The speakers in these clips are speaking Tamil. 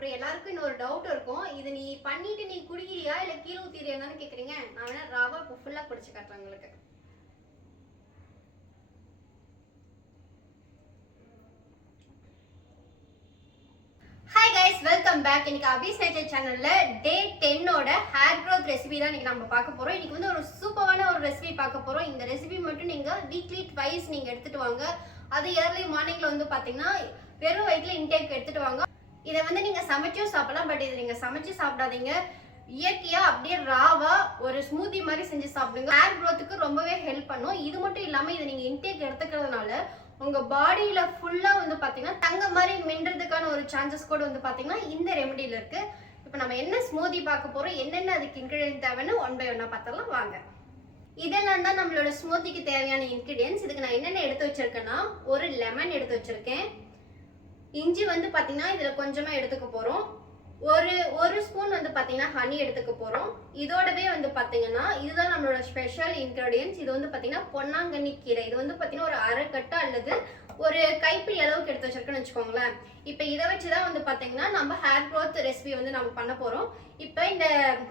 அப்புறம் எல்லாருக்கும் இன்னொரு டவுட் இருக்கும். இது நீ பண்ணிட்டு நீ குடிக்கிறியா? இல்ல கீழே ஊத்திரியான்னு கேக்குறீங்க? நான் வேணா ராவா இப்போ ஃபுல்லா குடிச்சு காட்டுறேன் உங்களுக்கு. ஹாய் கைஸ் வெல்கம் பேக் இன்னைக்கு அபிஸ் நேச்சர் சேனல்ல டே டென்னோட ஹேர் க்ரோத் ரெசிபி தான் இன்னைக்கு நம்ம பார்க்க போறோம். இன்னைக்கு வந்து ஒரு சூப்பரான ஒரு ரெசிபி பார்க்க போறோம். இந்த ரெசிபி மட்டும் நீங்க வீக்லி ட்வைஸ் நீங்க எடுத்துட்டு வாங்க. அது இயர்லி மார்னிங்ல வந்து பாத்தீங்கன்னா வெறும் வயிற்றுல இன்டேக் எடுத்துட்டு வாங்க. இதை வந்து நீங்கள் சமைச்சும் சாப்பிடலாம் பட் இது நீங்கள் சமைச்சு சாப்பிடாதீங்க. இயற்கையாக அப்படியே ராவா ஒரு ஸ்மூதி மாதிரி செஞ்சு சாப்பிடுங்க. ஹேர் க்ரோத்துக்கு ரொம்பவே ஹெல்ப் பண்ணும். இது மட்டும் இல்லாமல் இதை நீங்கள் இன்டேக் எடுத்துக்கிறதுனால உங்கள் பாடியில் ஃபுல்லாக வந்து பார்த்தீங்கன்னா தங்க மாதிரி மின்றதுக்கான ஒரு சான்சஸ் கூட வந்து பார்த்தீங்கன்னா இந்த ரெமெடியில் இருக்குது இப்போ நம்ம என்ன ஸ்மூதி பார்க்க போகிறோம் என்னென்ன அதுக்கு இன்க்ரீடியன்ட் தேவைன்னு ஒன் பை ஒன்னாக பார்த்தலாம் வாங்க. இதெல்லாம் தான் நம்மளோட ஸ்மூத்திக்கு தேவையான இன்க்ரீடியன்ஸ் இதுக்கு நான் என்னென்ன எடுத்து வச்சுருக்கேன்னா ஒரு லெமன் எடுத்து வச்சுருக்கேன். இஞ்சி வந்து பார்த்தீங்கன்னா இதில் கொஞ்சமாக எடுத்துக்க போகிறோம் ஒரு ஒரு ஸ்பூன் வந்து பார்த்தீங்கன்னா ஹனி எடுத்துக்க போகிறோம் இதோடவே வந்து பார்த்தீங்கன்னா இதுதான் நம்மளோட ஸ்பெஷல் இன்க்ரீடியன்ஸ் இது வந்து பார்த்தீங்கன்னா பொன்னாங்கண்ணி கீரை. இது வந்து பார்த்தீங்கன்னா ஒரு அரைக்கட்டை அல்லது ஒரு கைப்பிடி அளவுக்கு எடுத்து வச்சிருக்கேன்னு வச்சுக்கோங்களேன். இப்போ இதை வச்சு தான் வந்து பார்த்தீங்கன்னா நம்ம ஹேர் க்ரோத் ரெசிபி வந்து நம்ம பண்ண போகிறோம் இப்போ இந்த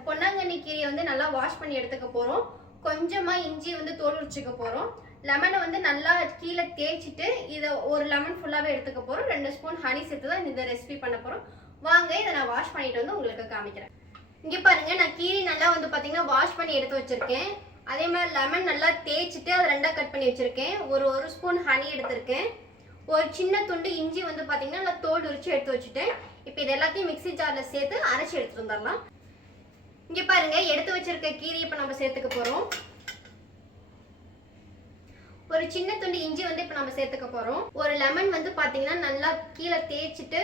பொன்னாங்கண்ணி கீரையை வந்து நல்லா வாஷ் பண்ணி எடுத்துக்க போகிறோம் கொஞ்சமாக இஞ்சி வந்து தோல் உரிச்சிக்க போகிறோம் லெமனை வந்து நல்லா கீழே தேய்ச்சிட்டு இதை ஒரு லெமன் ஃபுல்லாகவே எடுத்துக்க போகிறோம் ரெண்டு ஸ்பூன் ஹனி சேர்த்து தான் இந்த ரெசிபி பண்ண போகிறோம் வாங்க இதை நான் வாஷ் பண்ணிட்டு வந்து உங்களுக்கு காமிக்கிறேன். இங்கே பாருங்கள் நான் கீரி நல்லா வந்து பார்த்தீங்கன்னா வாஷ் பண்ணி எடுத்து வச்சுருக்கேன். அதே மாதிரி லெமன் நல்லா தேய்ச்சிட்டு அதை ரெண்டாக கட் பண்ணி வச்சுருக்கேன். ஒரு ஒரு ஸ்பூன் ஹனி எடுத்திருக்கேன். ஒரு சின்ன துண்டு இஞ்சி வந்து பார்த்தீங்கன்னா நல்லா தோல் உரிச்சு எடுத்து வச்சுட்டேன். இப்போ இது எல்லாத்தையும் மிக்ஸி ஜாரில் சேர்த்து அரைச்சி எடுத்துகிட்டு வந்துடலாம். இங்கே பாருங்கள் எடுத்து வச்சிருக்க கீரையை இப்போ நம்ம சேர்த்துக்க போகிறோம் ஒரு சின்ன துண்டு இஞ்சி வந்து இப்போ நம்ம சேர்த்துக்க போகிறோம் ஒரு லெமன் வந்து பார்த்தீங்கன்னா நல்லா கீழே தேய்ச்சிட்டு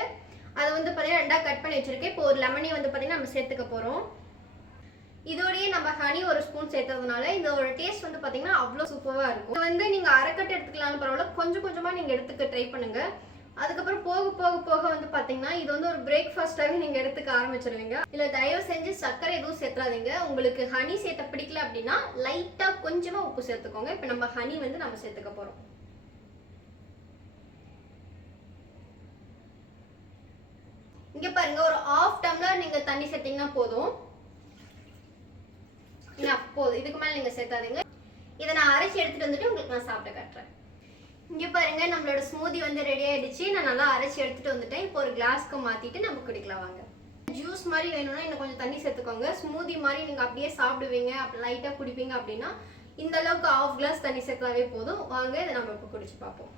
அதை வந்து பார்த்தீங்கன்னா ரெண்டாக கட் பண்ணி வச்சுருக்கேன். இப்போ ஒரு லெமனையும் வந்து பார்த்தீங்கன்னா நம்ம சேர்த்துக்க போகிறோம் இதோடையே நம்ம ஹனி ஒரு ஸ்பூன் சேர்த்ததுனால இதோட டேஸ்ட் வந்து பார்த்தீங்கன்னா அவ்வளோ சூப்பராக இருக்கும். இது வந்து நீங்கள் அரைக்கட்டு எடுத்துக்கலாம்னு பரவாயில்ல. கொஞ்சம் கொஞ்சமாக நீங்கள் எடுத்துக்க ட்ரை பண்ணுங்கள் அதுக்கப்புறம் போக போக போக வந்து பார்த்தீங்கன்னா இது வந்து ஒரு பிரேக்ஃபாஸ்ட்டாகவே நீங்கள் எடுத்துக்க ஆரம்பிச்சிருவீங்க. இல்லை தயவு செஞ்சு சர்க்கரை எதுவும் சேர்த்துறாதீங்க உங்களுக்கு ஹனி சேர்த்த பிடிக்கல அப்படின்னா லைட்டாக கொஞ்சமாக உப்பு சேர்த்துக்கோங்க. இப்போ நம்ம ஹனி வந்து நம்ம சேர்த்துக்க போகிறோம் இங்கே பாருங்க ஒரு ஆஃப் டம்ளர் நீங்க தண்ணி சேர்த்தீங்கன்னா போதும். போதும் இதுக்கு மேலே நீங்க சேர்த்தாதீங்க. இதை நான் அரைச்சி எடுத்துட்டு வந்துட்டு உங்களுக்கு நான் சாப்பிட்டு காட்டுறேன். இங்கே பாருங்க நம்மளோட ஸ்மூதி வந்து ரெடி ஆயிடுச்சு. நான் நல்லா அரைச்சி எடுத்துட்டு வந்துட்டேன். இப்போ ஒரு கிளாஸ்க்கு மாத்திட்டு நம்ம குடிக்கலாம் வாங்க. ஜூஸ் மாதிரி வேணும்னா இன்னும் கொஞ்சம் தண்ணி சேர்த்துக்கோங்க. ஸ்மூதி மாதிரி நீங்க அப்படியே சாப்பிடுவீங்க அப்படி லைட்டா குடிப்பீங்க அப்படின்னா இந்த அளவுக்கு ஆஃப் கிளாஸ் தண்ணி சேர்த்தாவே போதும். வாங்க இதை நம்ம இப்போ குடிச்சு பார்ப்போம்.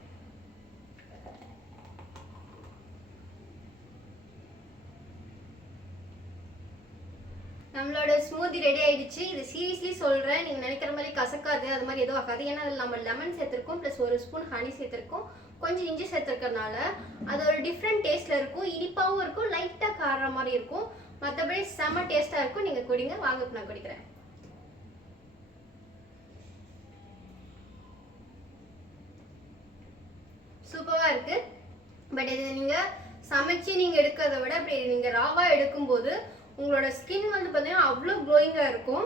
நம்மளோட ஸ்மூதி ரெடி ஆயிடுச்சு. இது சீரியஸ்லி சொல்கிறேன் நீங்கள் நினைக்கிற மாதிரி கசக்காது. அது மாதிரி எதுவும் ஆகாது. ஏன்னா அதில் நம்ம லெமன் சேர்த்துருக்கோம். ப்ளஸ் ஒரு ஸ்பூன் ஹனி சேர்த்துருக்கோம். கொஞ்சம் இஞ்சி சேர்த்துருக்கறனால அது ஒரு டிஃப்ரெண்ட் டேஸ்ட்டில் இருக்கும். இனிப்பாகவும் இருக்கும். லைட்டாக கார மாதிரி இருக்கும். மற்றபடி செம டேஸ்ட்டாக இருக்கும். நீங்கள் குடிங்க. வாங்க நான் குடிக்கிறேன். சூப்பராக இருக்குது பட் இது நீங்கள் சமைச்சு நீங்கள் எடுக்கிறத விட அப்படி நீங்கள் ராவாக எடுக்கும்போது உங்களோட ஸ்கின் வந்து பார்த்தீங்கன்னா அவ்வளோ க்ளோயிங்காக இருக்கும்.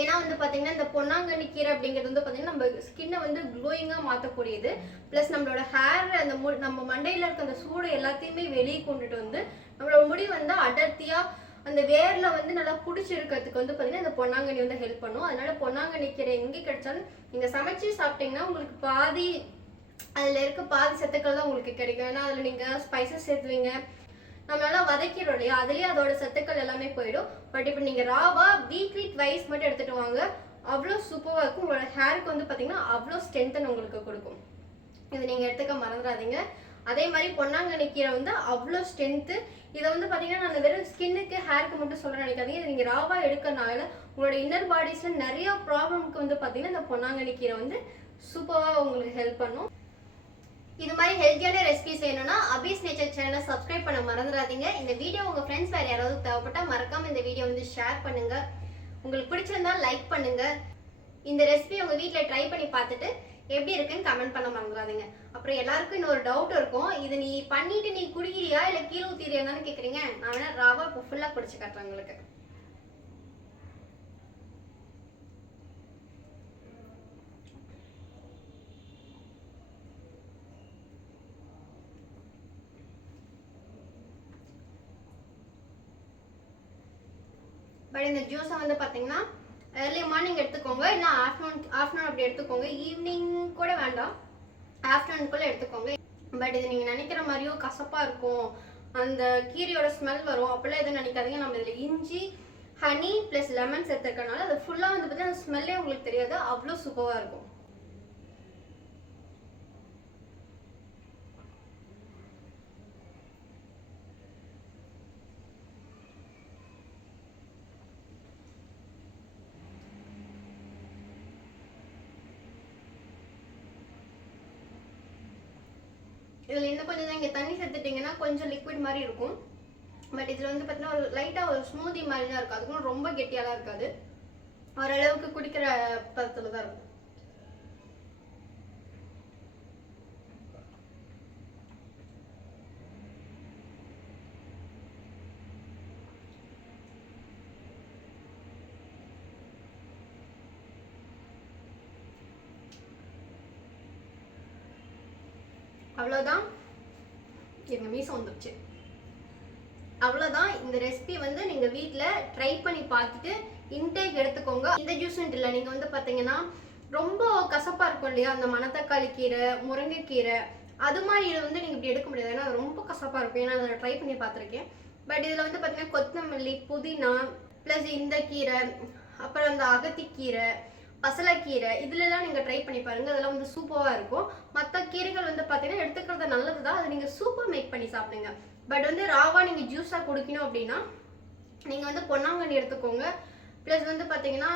ஏன்னா வந்து பார்த்தீங்கன்னா இந்த பொன்னாங்கண்ணி கீரை அப்படிங்கிறது வந்து பார்த்தீங்கன்னா நம்ம ஸ்கின்னை வந்து க்ளோயிங்காக மாற்றக்கூடியது ப்ளஸ் நம்மளோட ஹேர் அந்த மு நம்ம மண்டையில் இருக்க அந்த சூடு எல்லாத்தையுமே வெளியே கொண்டுட்டு வந்து நம்மளோட முடி வந்து அடர்த்தியாக அந்த வேர்ல வந்து நல்லா பிடிச்சிருக்கிறதுக்கு வந்து பார்த்தீங்கன்னா இந்த பொன்னாங்கண்ணி வந்து ஹெல்ப் பண்ணும். அதனால பொன்னாங்கண்ணி கீரை எங்கே கிடைச்சாலும் நீங்கள் சமைச்சு சாப்பிட்டீங்கன்னா உங்களுக்கு பாதி அதில் இருக்க பாதி சத்துக்கள் தான் உங்களுக்கு கிடைக்கும். ஏன்னா அதில் நீங்கள் ஸ்பைசஸ் சேர்த்துவீங்க. நம்மளால வதக்கிறோம் இல்லையா அதுலயே அதோட சத்துக்கள் எல்லாமே போயிடும். பட் இப்போ நீங்க ராவா வீக்லி ட்வைஸ் மட்டும் எடுத்துட்டு வாங்க. அவ்வளோ சூப்பராக இருக்கும். உங்களோட ஹேருக்கு வந்து பார்த்தீங்கன்னா அவ்வளோ ஸ்ட்ரென்த்தன் உங்களுக்கு கொடுக்கும். இது நீங்கள் எடுத்துக்க மறந்துடாதீங்க. அதே மாதிரி பொன்னாங்கண்ணி கீரை வந்து அவ்வளோ ஸ்ட்ரென்த்து இதை வந்து பார்த்தீங்கன்னா நான் வெறும் ஸ்கின்னுக்கு ஹேருக்கு மட்டும் சொல்ல நினைக்காதீங்க. இதை நீங்கள் ராவா எடுக்கிறனால உங்களோட இன்னர் பாடிஸில் நிறைய ப்ராப்ளம்க்கு வந்து பார்த்தீங்கன்னா இந்த பொன்னாங்கண்ணி கீரை வந்து சூப்பராக உங்களுக்கு ஹெல்ப் பண்ணும். இது மாதிரி ஹெல்த்தியான ரெசிபிஸ் வேணும்னா அபீஸ் நேச்சர் சேனலை சப்ஸ்கிரைப் பண்ண மறந்துடாதீங்க இந்த வீடியோ உங்கள் ஃப்ரெண்ட்ஸ் வேறு யாராவது தேவைப்பட்டால் மறக்காம இந்த வீடியோ வந்து ஷேர் பண்ணுங்கள் உங்களுக்கு பிடிச்சிருந்தா லைக் பண்ணுங்கள் இந்த ரெசிபி உங்கள் வீட்டில் ட்ரை பண்ணி பார்த்துட்டு எப்படி இருக்குன்னு கமெண்ட் பண்ண மறந்துடாதீங்க அப்புறம் எல்லாருக்கும் இன்னொரு டவுட் இருக்கும். இது நீ பண்ணிட்டு நீ குடிக்கிறியா? இல்லை கீழே ஊத்திரியான்னு கேட்குறீங்க நான் வேணா ராவா இப்போ ஃபுல்லாக குடிச்சு காட்டுறேன் உங்களுக்கு. பட் இந்த ஜூஸை வந்து பார்த்தீங்கன்னா ஏர்லி மார்னிங் எடுத்துக்கோங்க. இல்லை ஆஃப்டர்நூன் ஆஃப்டர்நூன் அப்படி எடுத்துக்கோங்க. ஈவினிங் கூட வேண்டாம். ஆஃப்டர்நூனுக்குள்ளே எடுத்துக்கோங்க. பட் இது நீங்கள் நினைக்கிற மாதிரியும் கசப்பாக இருக்கும். அந்த கீரையோட ஸ்மெல் வரும். அப்படிலாம் எதுவும் நினைக்காதீங்க. நம்ம இதில் இஞ்சி ஹனி ப்ளஸ் லெமன் சேர்த்துருக்கனால அது ஃபுல்லாக வந்து பார்த்தீங்கன்னா அந்த ஸ்மெல்லே உங்களுக்கு தெரியாது. அவ்வளோ சூப்பராக இருக்கும். இதில் இன்னும் கொஞ்சம் தான் இங்கே தண்ணி சேர்த்துட்டிங்கன்னா கொஞ்சம் லிக்விட் மாதிரி இருக்கும். பட் இதில் வந்து பார்த்தீங்கன்னா ஒரு லைட்டாக ஒரு ஸ்மூதி மாதிரி தான் இருக்கும். அதுக்கும் ரொம்ப கெட்டியாலாம் இருக்காது. ஓரளவுக்கு குடிக்கிற பதத்தில் தான் இருக்கும். அவ்வளோதான் எங்கள் மீசம் வந்துருச்சு. அவ்வளோதான் இந்த ரெசிபி வந்து நீங்கள் வீட்டில் ட்ரை பண்ணி பார்த்துட்டு இன்டேக் எடுத்துக்கோங்க. இந்த ஜூஸ்ன்ட்டு இல்லை நீங்கள் வந்து பார்த்தீங்கன்னா ரொம்ப கசப்பாக இருக்கும் இல்லையா? அந்த மணத்தக்காளி கீரை முருங்கைக்கீரை அது மாதிரி இதை வந்து நீங்கள் இப்படி எடுக்க முடியாது. ஏன்னா ரொம்ப கசப்பாக இருக்கும். ஏன்னா அதை ட்ரை பண்ணி பார்த்துருக்கேன். பட் இதில் வந்து பார்த்தீங்கன்னா கொத்தமல்லி புதினா ப்ளஸ் இந்த கீரை அப்புறம் அந்த அகத்திக்கீரை பசலக்கீரை இதுலலாம் நீங்கள் ட்ரை பண்ணி பாருங்கள் அதெல்லாம் வந்து சூப்பராக இருக்கும். மற்ற கீரைகள் வந்து பார்த்தீங்கன்னா எடுத்துக்கிறது நல்லது தான் அதை நீங்கள் சூப்பாக மேக் பண்ணி சாப்பிடுங்க. பட் வந்து ராவா நீங்கள் ஜூஸாக குடிக்கணும் அப்படின்னா நீங்கள் வந்து பொன்னாங்கண்ணி எடுத்துக்கோங்க. ப்ளஸ் வந்து பார்த்தீங்கன்னா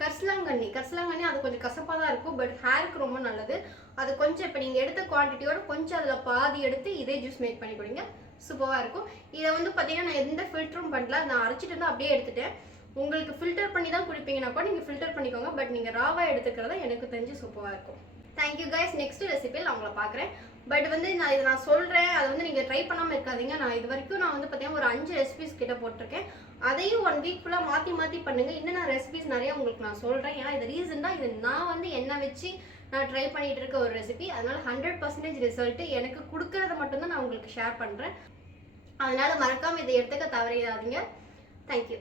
கரிசலாங்கண்ணி. கரிசலாங்கண்ணி அது கொஞ்சம் கசப்பாக தான் இருக்கும் பட் ஹேருக்கு ரொம்ப நல்லது. அது கொஞ்சம் இப்போ நீங்கள் எடுத்த குவான்டிட்டியோட கொஞ்சம் அதில் பாதி எடுத்து இதே ஜூஸ் மேக் பண்ணி கொடுங்க. சூப்பராக இருக்கும். இதை வந்து பார்த்தீங்கன்னா நான் எந்த ஃபில்டரும் பண்ணல. நான் அரைச்சிட்டு வந்து அப்படியே எடுத்துட்டேன். உங்களுக்கு ஃபில்டர் பண்ணி தான் குடிப்பீங்கன்னா கூட நீங்கள் ஃபில்டர் பண்ணிக்கோங்க. பட் நீங்கள் ராவா எடுத்துக்கிறத எனக்கு தெரிஞ்சு சூப்பராக இருக்கும். தேங்க்யூ கைஸ் நெக்ஸ்ட் ரெசிபியில் நான் உங்களை பார்க்குறேன். பட் வந்து நான் இதை நான் சொல்கிறேன் அதை வந்து நீங்கள் ட்ரை பண்ணாமல் இருக்காதீங்க. நான் இது வரைக்கும் நான் வந்து பார்த்தீங்கன்னா ஒரு அஞ்சு ரெசிபிஸ் கிட்ட போட்டிருக்கேன். அதையும் ஒன் வீக் ஃபுல்லாக மாற்றி மாற்றி பண்ணுங்கள் இன்னும் நான் ரெசிபிஸ் நிறைய உங்களுக்கு நான் சொல்கிறேன் ஏன்னா இது ரீசன் தான். இது நான் வந்து என்ன வச்சு நான் ட்ரை பண்ணிட்டு இருக்க ஒரு ரெசிபி அதனால ஹண்ட்ரட் பர்சன்டேஜ் ரிசல்ட்டு எனக்கு கொடுக்கறத மட்டும்தான் நான் உங்களுக்கு ஷேர் பண்ணுறேன் அதனால மறக்காமல் இதை எடுத்துக்க தவறிடாதீங்க. தேங்க்யூ